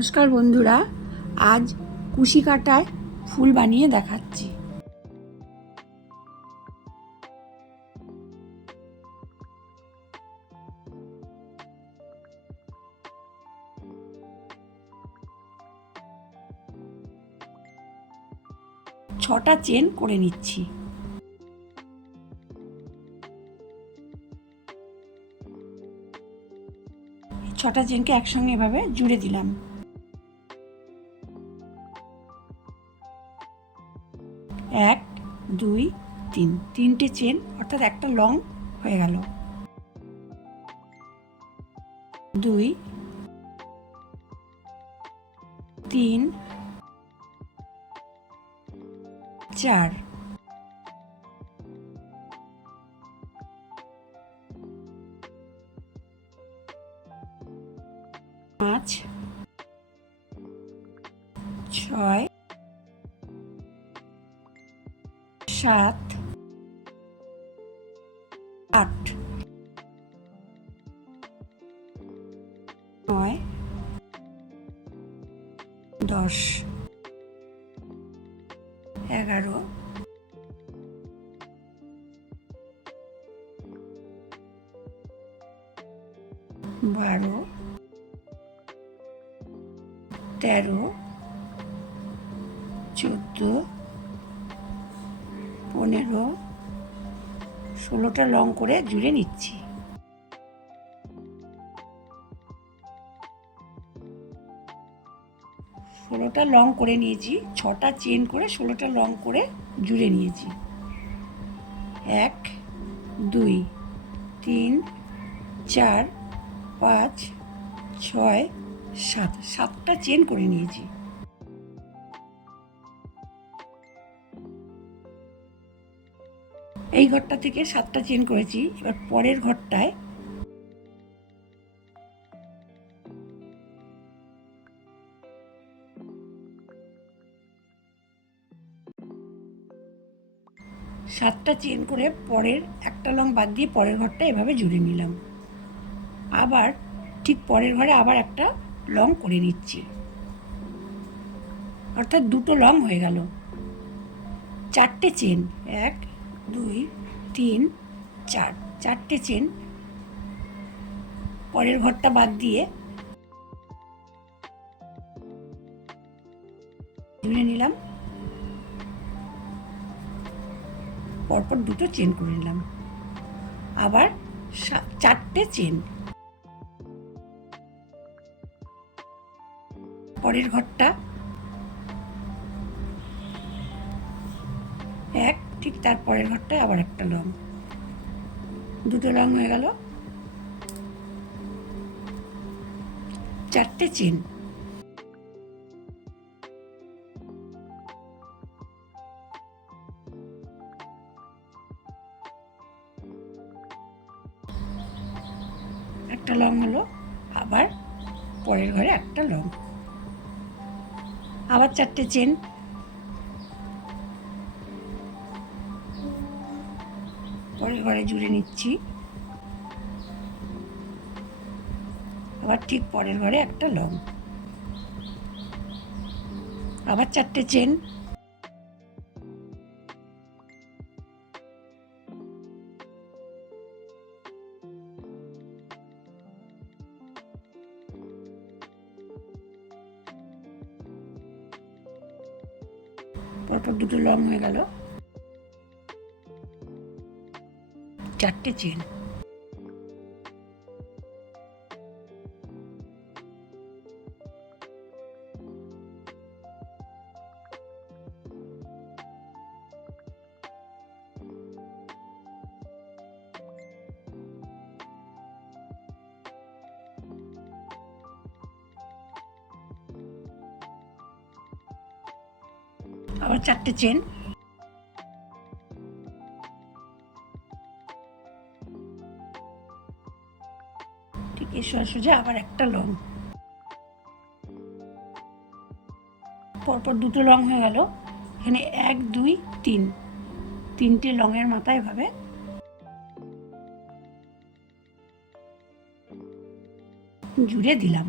নমস্কার বন্ধুরা, আজ কুশি কাঁটায় ফুল বানিয়ে দেখাচ্ছি। ছটা চেন করে নিচ্ছি। ছটা চেনকে একসঙ্গে এভাবে জুড়ে দিলাম। এক, দুই, তিন, তিনটে চেন অর্থাৎ একটা লং হয়ে গেল। দুই, তিন, চার, পাঁচ, ছয়, সাত, আট, নয়, 10, 11, 12, 13, 14, 15, 16টা লং করে জুড়ে নিচ্ছি। ষোলোটা লং করে নিয়েছি, ছটা চেন করে 16টা লং করে জুড়ে নিয়েছি। 1, 2, 3, 4, 5, 6, 7, 7টা চেন করে নিয়েছি। এই ঘরটা থেকে 7টা চেন করেছি। এবার পরের ঘরটায় সাতটা চেন করে পরের একটা লং বাদ দিয়ে পরের ঘরটা এভাবে জুড়ে নিলাম। আবার ঠিক পরের ঘরে আবার একটা লং করে নিচ্ছি, অর্থাৎ দুটো লং হয়ে গেল। চারটে চেন, 1, 2, 3, 4, চারটে চেন পরের ঘরটা বাদ দিয়ে জুড়ে নিলাম। পরপর দুটো চেন করে নিলাম। আবার চারটে চেন পরের ঘরটা এক, ঠিক তার পরের ঘরটায় আবার একটা লং, দুটো লং হয়ে গেল। চারটে চেন, একটা লং হলো। আবার পরের ঘরে একটা লং, আবার চারটে চেন, পরের ঘরে জুড়ে নিচ্ছি। আবার ঠিক পরের ঘরে একটা লং, আবার চারটে চেন, পরপর দুটো লং হয়ে গেল। চারটে চেন, আবার চারটে চেন, ঠিক এর সোজা আবার একটা লং, পরপর দুটো লং হয়ে গেল। এখানে 1, 2, 3, তিনটে লংয়ের মাথা এভাবে জুড়ে দিলাম।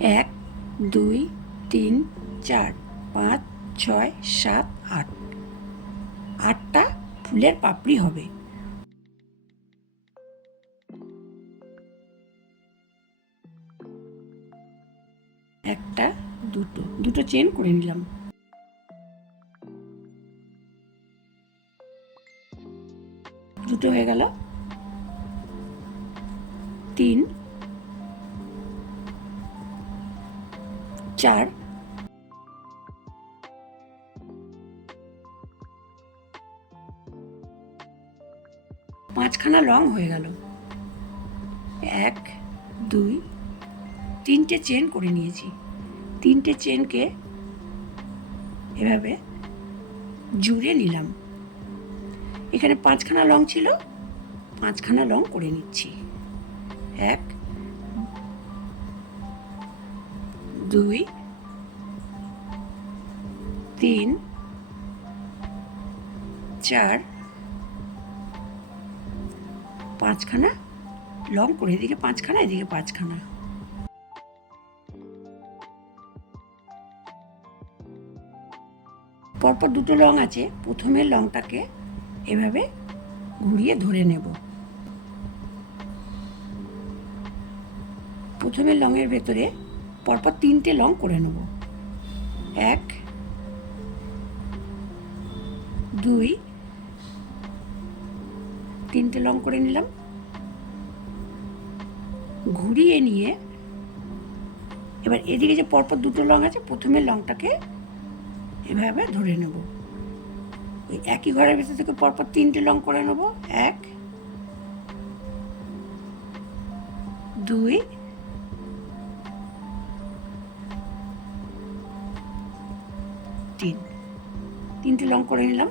1 2 3 4 5 6 7 8 8টা ফুলের পাপড়ি হবে। একটা দুটো চেন করে নিলাম। দুটো হয়ে গেল। 3 4 5খানা লং হয়ে গেল। 1 2 3টে চেন করে নিয়েছি। 3টে চেনকে এভাবে জুড়ে নিলাম। এখানে 5খানা লং ছিল, 5খানা লং করে নিচ্ছি। 1 2 3 4 5খানা লং করে, এদিকে 5খানা এদিকে 5খানা। পরপর দুটো লং আছে, প্রথমের লংটাকে এভাবে ঘুরিয়ে ধরে নেব। প্রথমের লংয়ের ভেতরে পরপর 3টে লং করে নেব। 1 2 3টে লং করে নিলাম। ঘুরিয়ে নিয়ে এবার এদিকে যে পরপর দুটো লং আছে, প্রথমের লংটাকে এভাবে ধরে নেব। ওই একই ঘরের ভেতর থেকে পরপর 3টে লং করে নেব। 1 2 3 3টে লং করে নিলাম।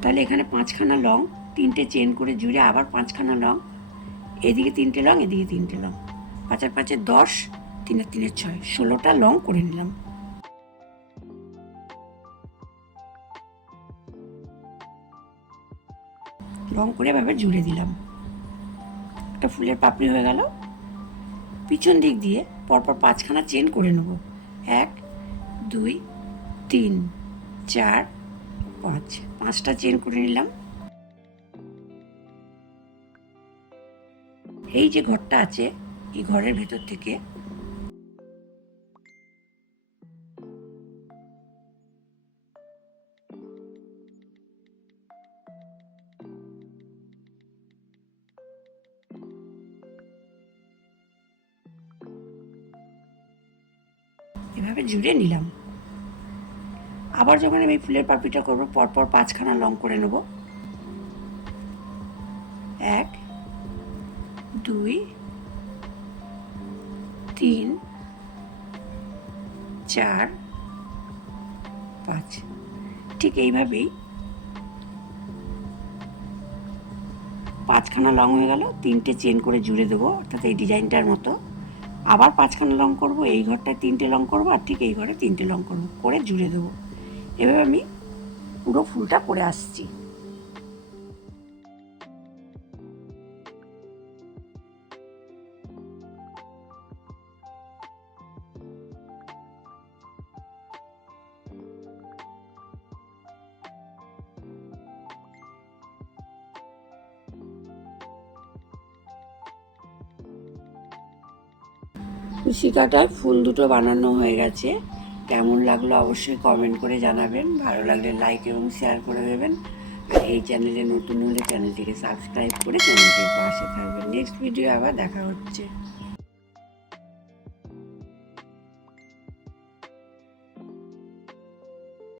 তাহলে এখানে 5খানা লং, 3টে চেন করে জুড়ে আবার 5খানা লং, এদিকে 3টে লং এদিকে 3টে লং, 5 আর 5 10, 3 আর 3 6, 16টা লং করে নিলাম। লং করে এভাবে জুড়ে দিলাম। একটা ফুলের পাপড়ি হয়ে গেল। পিছন দিক দিয়ে পরপর 5খানা চেন করে নেব। 1 2 3 4 5, 5টা চেন করে নিলাম। এই যে ঘরটা আছে, এই ঘরের ভেতর থেকে এভাবে জুড়ে নিলাম। আবার যখন আমি ফুলের পাপড়িটা করবো, পরপর 5খানা লং করে নেব। 1 2 3 4 5, ঠিক এইভাবেই 5খানা লং হয়ে গেল। 3টে চেন করে জুড়ে দেবো, অর্থাৎ এই ডিজাইনটার মতো। আবার 5খানা লং করব, এই ঘরটায় 3টে লং করব, আর ঠিক এই ঘরে 3টে লং করব, করে জুড়ে দেবো। এভাবে আমি পুরো ফুলটা করে আসছি। কুশি কাটায় ফুল দুটো বানানো হয়ে গেছে। কেমন লাগলো অবশ্যই কমেন্ট করে জানাবেন। ভালো লাগলে লাইক এবং শেয়ার করে দেবেন। আর এই চ্যানেলে নতুন হলে চ্যানেলটিকে সাবস্ক্রাইব করে চ্যানেলটির পাশে থাকবেন। নেক্সট ভিডিও আবার দেখা হচ্ছে।